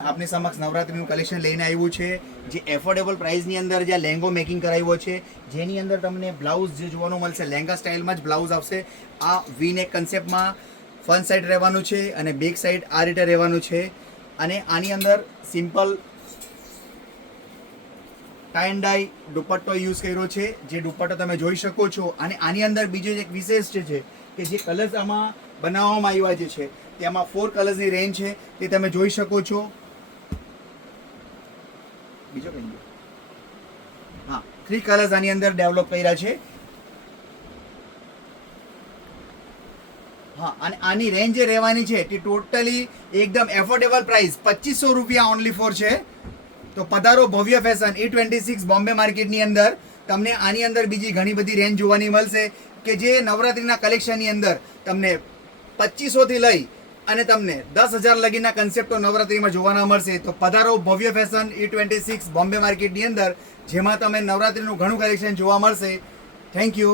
આપની સમક્ષ નવરાત્રીનું કલેક્શન લઈને આવ્યું છે જે એફોર્ડેબલ પ્રાઇસની અંદર જે લેંગો મેકિંગ કરાવ્યો છે જેની અંદર તમને બ્લાઉઝ જે જોવાનું મળશે લેંગા સ્ટાઇલમાં જ બ્લાઉઝ આવશે. આ વી નેક કન્સેપ્ટમાં ફ્રન્ટ સાઈડ રહેવાનું છે અને બેક સાઈડ આ રીતે રહેવાનું છે અને આની અંદર સિમ્પલ ટાઈ એન્ડ ડાઈ દુપટ્ટો યુઝ કર્યો છે જે દુપટ્ટો તમે જોઈ શકો છો. અને આની અંદર બીજો એક વિશેષ છે કે જે કલર્સ આમાં બનાવવામાં આવ્યા જે છે તેમાં 4 કલર્સની રેન્જ છે તે તમે જોઈ શકો છો. બીજો કઈ હા 3 કલર્સ આની અંદર ડેવલપ કર્યા છે. હા અને આની રેન્જ જે રહેવાની છે તે ટોટલી એકદમ એફોર્ડેબલ પ્રાઇસ 2500 રૂપિયા ઓનલી ફોર છે. તો પધારો ભવ્ય ફેશન E26 બોમ્બે માર્કેટની અંદર. તમને આની અંદર બીજી ઘણી બધી રેન્જ જોવાની મળશે કે જે નવરાત્રીના કલેક્શનની અંદર તમને 2500 થી લઈ અને તમને 10,000 લગીના કન્સેપ્ટો નવરાત્રીમાં જોવાના મળશે. તો પધારો ભવ્ય ફેશન E26 બોમ્બે માર્કેટની અંદર જેમાં તમે નવરાત્રીનું ઘણું કલેક્શન જોવા મળશે. Thank you.